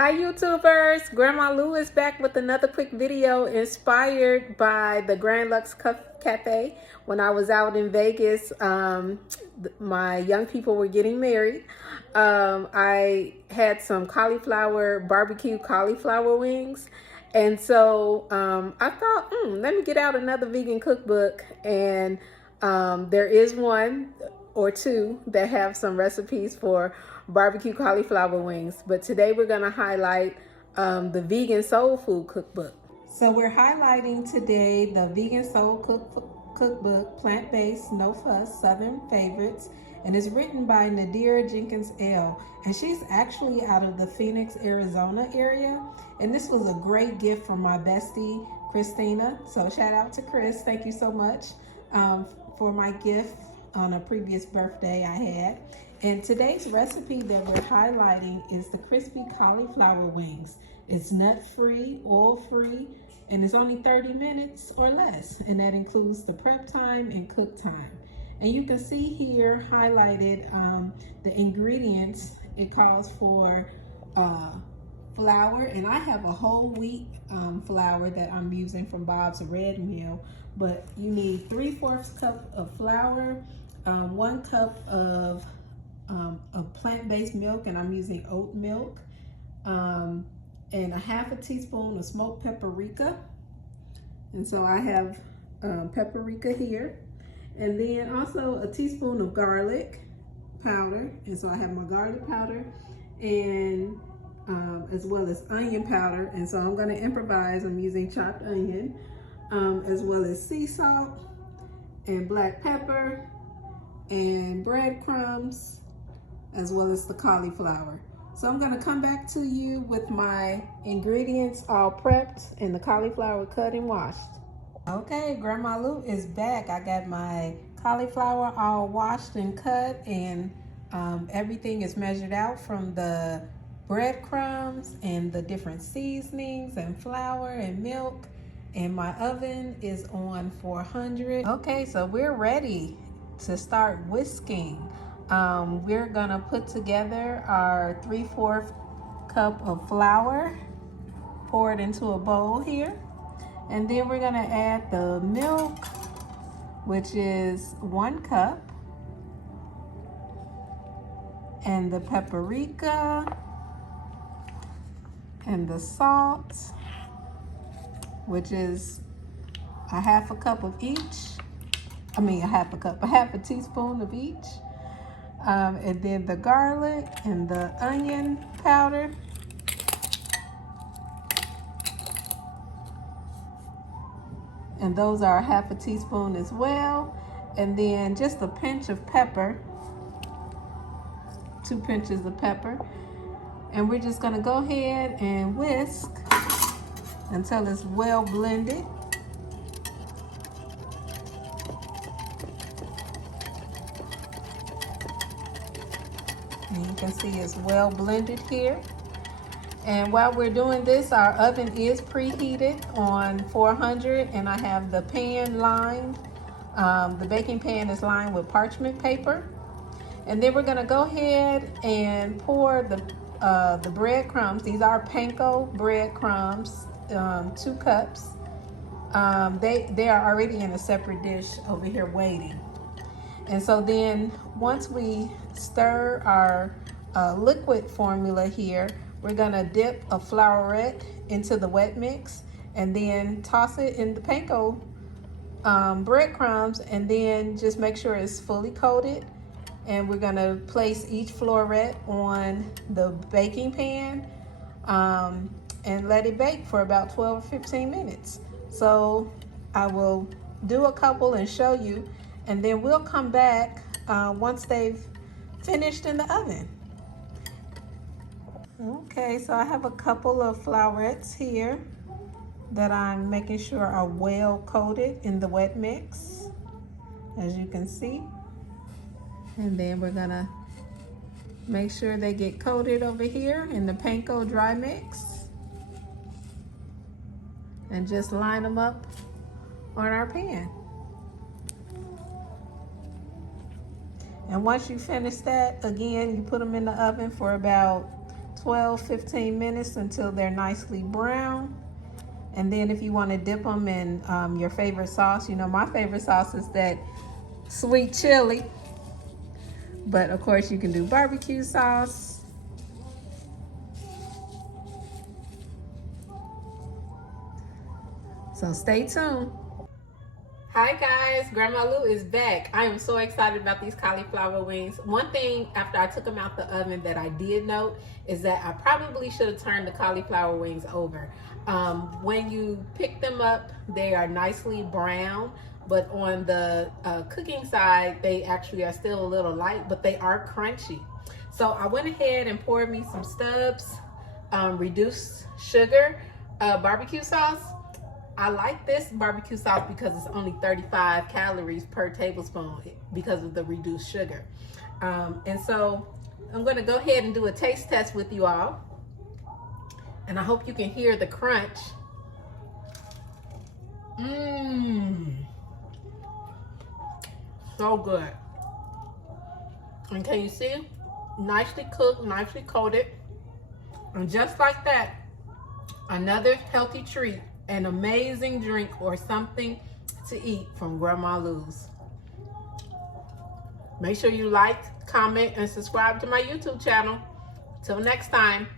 Hi YouTubers, Grandma Lou is back with another quick video inspired by the Grand Lux Cafe. When I was out in Vegas, my young people were getting married. I had some barbecue cauliflower wings. And so I thought, let me get out another vegan cookbook. And there is one or two that have some recipes for barbecue cauliflower wings. But today we're going to highlight the vegan soul food cookbook. So we're highlighting today the vegan soul cookbook, plant-based, no fuss, Southern favorites. And it's written by Nadira Jenkins L. And she's actually out of the Phoenix, Arizona area. And this was a great gift from my bestie, Christina. So shout out to Chris. Thank you so much for my gift on a previous birthday I had. And today's recipe that we're highlighting is the crispy cauliflower wings. It's nut-free, oil-free, and it's only 30 minutes or less. And that includes the prep time and cook time. And you can see here highlighted the ingredients. It calls for flour, and I have a whole wheat flour that I'm using from Bob's Red Mill. But you need 3/4 cup of flour, 1 cup of plant-based milk, and I'm using oat milk, and a 1/2 teaspoon of smoked paprika. And so I have paprika here. And then also a teaspoon of garlic powder. And so I have my garlic powder and as well as onion powder. And so I'm going to improvise. I'm using chopped onion, as well as sea salt and black pepper and breadcrumbs, as well as the cauliflower. So I'm going to come back to you with my ingredients all prepped and the cauliflower cut and washed. Okay, Grandma Lou is back. I got my cauliflower all washed and cut, and everything is measured out from the breadcrumbs and the different seasonings and flour and milk. And my oven is on 400. Okay, so we're ready to start whisking. We're gonna put together our 3/4 cup of flour, pour it into a bowl here. And then we're gonna add the milk, which is 1 cup, and the paprika, and the salt, which is a 1/2 cup of each. A 1/2 teaspoon of each. And then the garlic and the onion powder. And those are a 1/2 teaspoon as well. And then just a pinch of pepper, 2 pinches of pepper. And we're just gonna go ahead and whisk until it's well blended. And you can see it's well blended here. And while we're doing this, our oven is preheated on 400, and I have the pan lined. The baking pan is lined with parchment paper. And then we're gonna go ahead and pour the breadcrumbs. These are panko breadcrumbs, 2 cups. They are already in a separate dish over here waiting. And so then once we stir our liquid formula here, we're gonna dip a flourette into the wet mix and then toss it in the panko breadcrumbs, and then just make sure it's fully coated. And we're gonna place each flourette on the baking pan and let it bake for about 12 or 15 minutes. So I will do a couple and show you, and then we'll come back once they've finished in the oven. Okay, so I have a couple of flaurettes here that I'm making sure are well coated in the wet mix, as you can see. And then we're gonna make sure they get coated over here in the panko dry mix, and just line them up on our pan. And once you finish that, again, you put them in the oven for about 12-15 minutes until they're nicely brown. And then if you want to dip them in your favorite sauce, you know, my favorite sauce is that sweet chili. But of course you can do barbecue sauce. So stay tuned. Hi guys, Grandma Lou is back. I am so excited about these cauliflower wings. One thing after I took them out the oven that I did note is that I probably should have turned the cauliflower wings over. When you pick them up, they are nicely brown, but on the cooking side, they actually are still a little light, but they are crunchy. So I went ahead and poured me some Stubbs reduced sugar barbecue sauce. I like this barbecue sauce because it's only 35 calories per tablespoon because of the reduced sugar. And so I'm going to go ahead and do a taste test with you all. And I hope you can hear the crunch. So good. And can you see? Nicely cooked, nicely coated. And just like that, another healthy treat, an amazing drink, or something to eat from Grandma Lou's. Make sure you like, comment, and subscribe to my YouTube channel. Till next time.